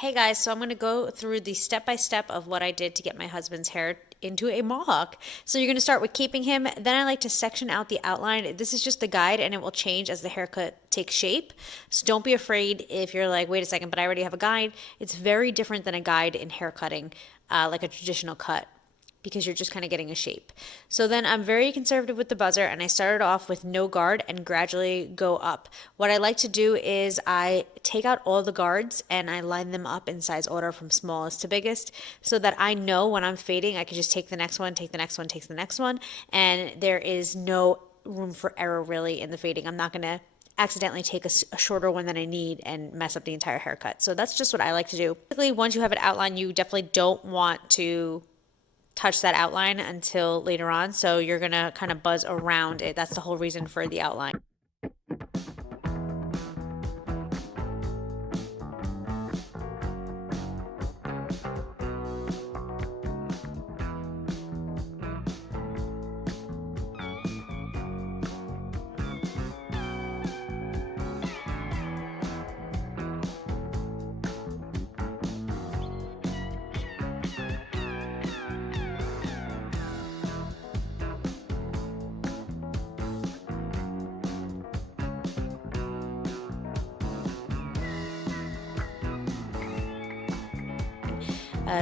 Hey guys, so I'm going to go through the step by step of what I did to get my husband's hair into a mohawk. So you're going to start with keeping him. Then I like to section out the outline. This is just the guide and it will change as the haircut takes shape. So don't be afraid if you're like, wait a second, but I already have a guide. It's very different than a guide in hair cutting, like a traditional cut, because you're just kind of getting a shape. So then I'm very conservative with the buzzer and I started off with no guard and gradually go up. What I like to do is I take out all the guards and I line them up in size order from smallest to biggest so that I know when I'm fading, I can just take the next one, take the next one, take the next one, and there is no room for error really in the fading. I'm not going to accidentally take a shorter one than I need and mess up the entire haircut. So that's just what I like to do. Basically, once you have it outlined, you definitely don't want to touch that outline until later on. So you're gonna kind of buzz around it. That's the whole reason for the outline.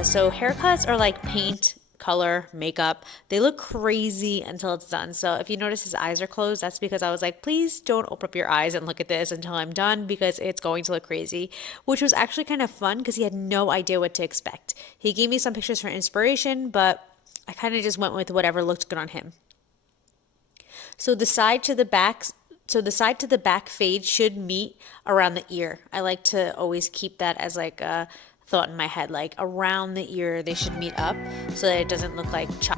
So haircuts are like paint, color, makeup. They look crazy until it's done. So if you notice his eyes are closed, that's because I was like, please don't open up your eyes and look at this until I'm done because it's going to look crazy, which was actually kind of fun because he had no idea what to expect. He gave me some pictures for inspiration, but I kind of just went with whatever looked good on him. So the side to the back so the side to the back fade should meet around the ear. I like to always keep that as like a thought in my head, like around the ear they should meet up so that it doesn't look like chop.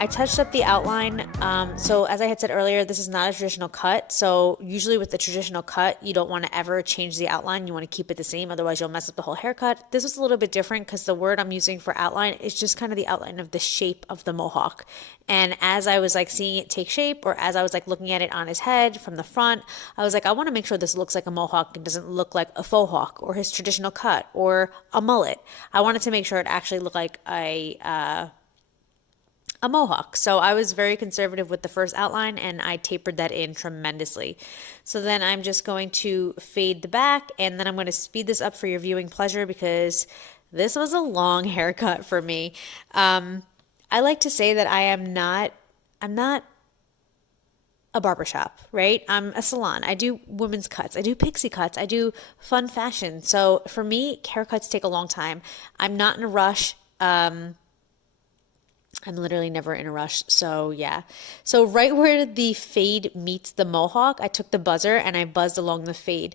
I touched up the outline. So as I had said earlier, this is not a traditional cut. So usually with the traditional cut, you don't want to ever change the outline. You want to keep it the same. Otherwise you'll mess up the whole haircut. This was a little bit different because the word I'm using for outline is just kind of the outline of the shape of the mohawk. And as I was like seeing it take shape, or as I was like looking at it on his head from the front, I was like, I want to make sure this looks like a mohawk and doesn't look like a faux hawk or his traditional cut or a mullet. I wanted to make sure it actually looked like a mohawk. So I was very conservative with the first outline and I tapered that in tremendously. So then I'm just going to fade the back and then I'm going to speed this up for your viewing pleasure because this was a long haircut for me. I like to say that I'm not a barbershop, right? I'm a salon. I do women's cuts. I do pixie cuts. I do fun fashion. So for me, haircuts take a long time. I'm not in a rush. I'm literally never in a rush. So yeah. So right where the fade meets the mohawk, I took the buzzer and I buzzed along the fade.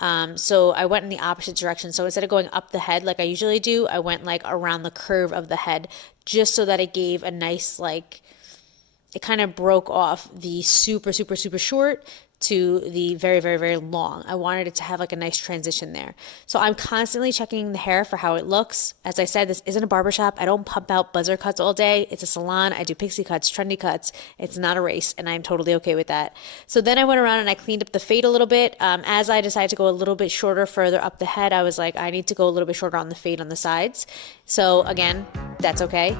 So I went in the opposite direction. So instead of going up the head like I usually do, I went like around the curve of the head just so that it gave a nice like it kind of broke off the super, super, super short to the very, very, very long. I wanted it to have like a nice transition there. So I'm constantly checking the hair for how it looks. As I said, this isn't a barbershop. I don't pump out buzzer cuts all day. It's a salon. I do pixie cuts, trendy cuts. It's not a race, and I'm totally okay with that. So then I went around and I cleaned up the fade a little bit. As I decided to go a little bit shorter further up the head, I was like, I need to go a little bit shorter on the fade on the sides. So again, that's okay.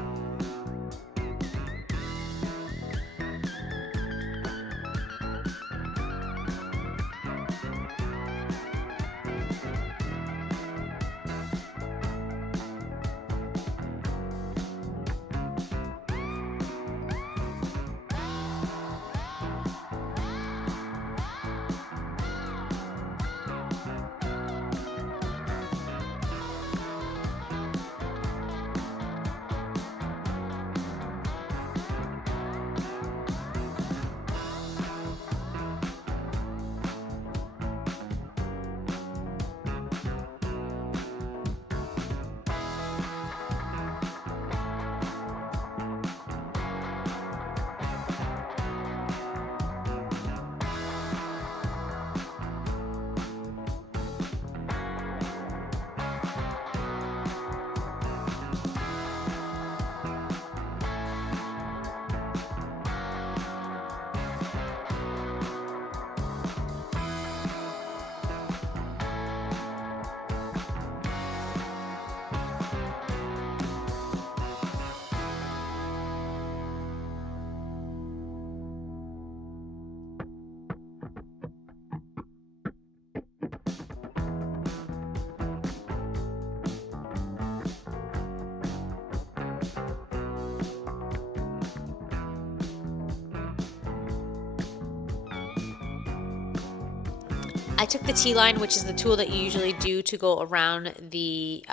I took the T-line, which is the tool that you usually do to go around the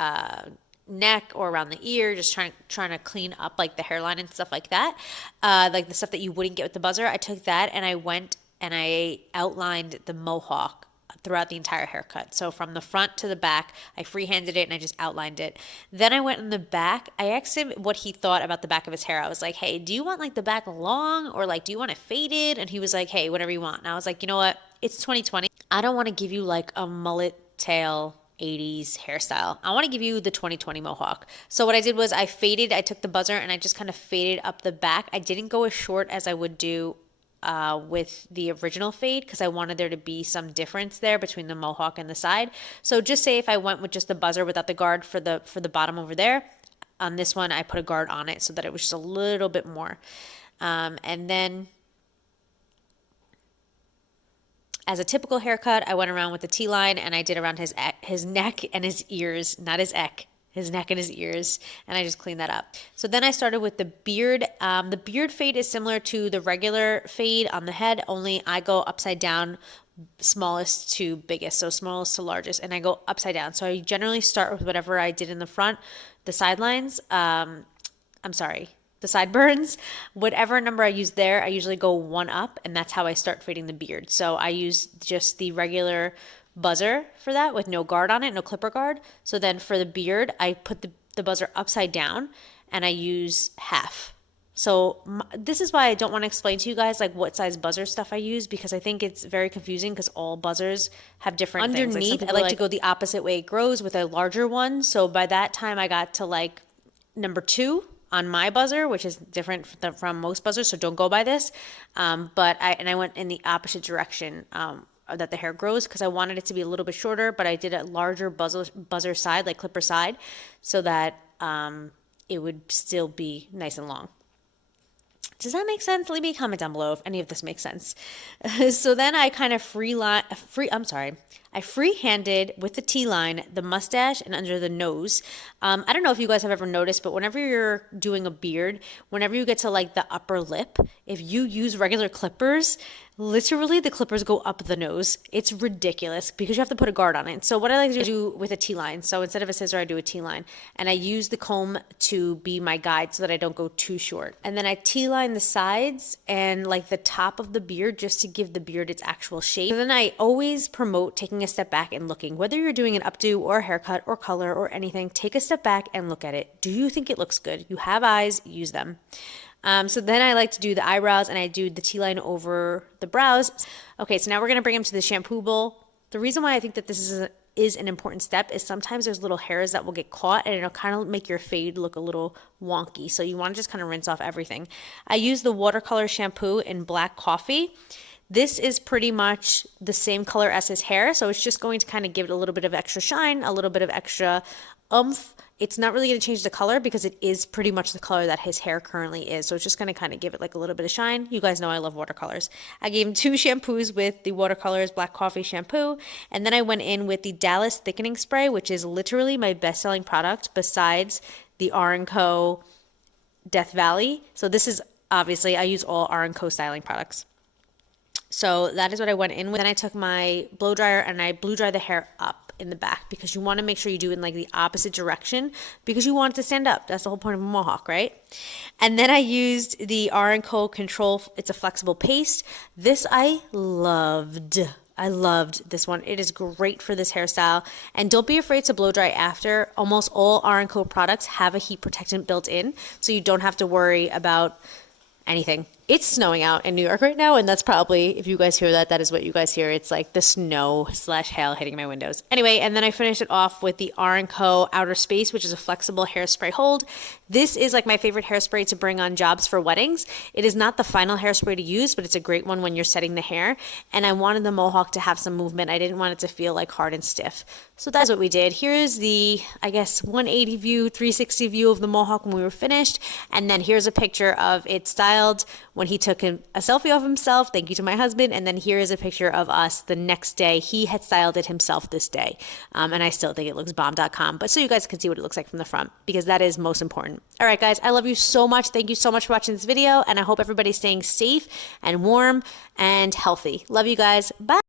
neck or around the ear, just trying to clean up like the hairline and stuff like that, like the stuff that you wouldn't get with the buzzer. I took that and I went and I outlined the mohawk throughout the entire haircut. So from the front to the back, I freehanded it and I just outlined it. Then I went in the back. I asked him what he thought about the back of his hair. I was like, hey, do you want like the back long or like do you want it faded? And he was like, hey, whatever you want. And I was like, you know what? It's 2020. I don't want to give you like a mullet tail 80s hairstyle. I want to give you the 2020 mohawk. So what I did was I took the buzzer and I just kind of faded up the back. I didn't go as short as I would do with the original fade because I wanted there to be some difference there between the mohawk and the side. So just say if I went with just the buzzer without the guard for the bottom over there, on this one I put a guard on it so that it was just a little bit more. And then as a typical haircut, I went around with the T-line and I did around his neck and his ears, not his his neck and his ears, and I just cleaned that up. So then I started with the beard. The beard fade is similar to the regular fade on the head, only I go upside down, smallest to biggest, so smallest to largest, and I go upside down. So I generally start with whatever I did in the front, the sidelines, the sideburns, whatever number I use there, I usually go one up, and that's how I start fading the beard. So I use just the regular buzzer for that with no guard on it, no clipper guard. So then for the beard, I put the buzzer upside down and I use half. So this is why I don't want to explain to you guys like what size buzzer stuff I use, because I think it's very confusing because all buzzers have different things. Underneath, I like to go the opposite way it grows with a larger one. So by that time I got to like number 2 on my buzzer, which is different from most buzzers, so don't go by this. But I went in the opposite direction that the hair grows because I wanted it to be a little bit shorter, but I did a larger buzzer side, like clipper side, so that it would still be nice and long. Does that make sense? Leave me a comment down below if any of this makes sense. So then I kind of I freehanded with the T-line, the mustache and under the nose. I don't know if you guys have ever noticed, but whenever you're doing a beard, whenever you get to like the upper lip, if you use regular clippers, literally the clippers go up the nose. It's ridiculous because you have to put a guard on it. So what I like to do with a T-line, so instead of a scissor, I do a T-line. And I use the comb to be my guide so that I don't go too short. And then I T-line the sides and like the top of the beard just to give the beard its actual shape. And then I always promote taking a step back and looking. Whether you're doing an updo or a haircut or color or anything, take a step back and look at it. Do you think it looks good? You have eyes, use them. So then I like to do the eyebrows and I do the T-line over the brows. Okay, so now we're going to bring them to the shampoo bowl. The reason why I think that this is an important step is sometimes there's little hairs that will get caught and it'll kind of make your fade look a little wonky. So you want to just kind of rinse off everything. I use the watercolor shampoo in Black Coffee. This is pretty much the same color as his hair, so it's just going to kind of give it a little bit of extra shine, a little bit of extra oomph. It's not really going to change the color because it is pretty much the color that his hair currently is. So it's just going to kind of give it like a little bit of shine. You guys know I love watercolors. I gave him 2 shampoos with the watercolors Black Coffee shampoo. And then I went in with the Dallas thickening spray, which is literally my best-selling product besides the R&Co Death Valley. So this is obviously, I use all R&Co styling products. So that is what I went in with. Then I took my blow dryer and I blew dry the hair up in the back because you want to make sure you do it in like the opposite direction because you want it to stand up. That's the whole point of a mohawk, right? And then I used the R&Co Control. It's a flexible paste. This I loved. I loved this one. It is great for this hairstyle. And don't be afraid to blow dry after. Almost all R&Co products have a heat protectant built in, so you don't have to worry about anything. It's snowing out in New York right now, and that's probably, if you guys hear that, that is what you guys hear. It's like the snow/hail hitting my windows. Anyway, and then I finished it off with the R&Co Outer Space, which is a flexible hairspray hold. This is like my favorite hairspray to bring on jobs for weddings. It is not the final hairspray to use, but it's a great one when you're setting the hair. And I wanted the mohawk to have some movement. I didn't want it to feel like hard and stiff. So that's what we did. Here's the, I guess, 180 view, 360 view of the mohawk when we were finished. And then here's a picture of it styled when he took a selfie of himself. Thank you to my husband. And then here is a picture of us the next day. He had styled it himself this day. And I still think it looks bomb.com. But so you guys can see what it looks like from the front, because that is most important. All right, guys, I love you so much. Thank you so much for watching this video. And I hope everybody's staying safe and warm and healthy. Love you guys. Bye.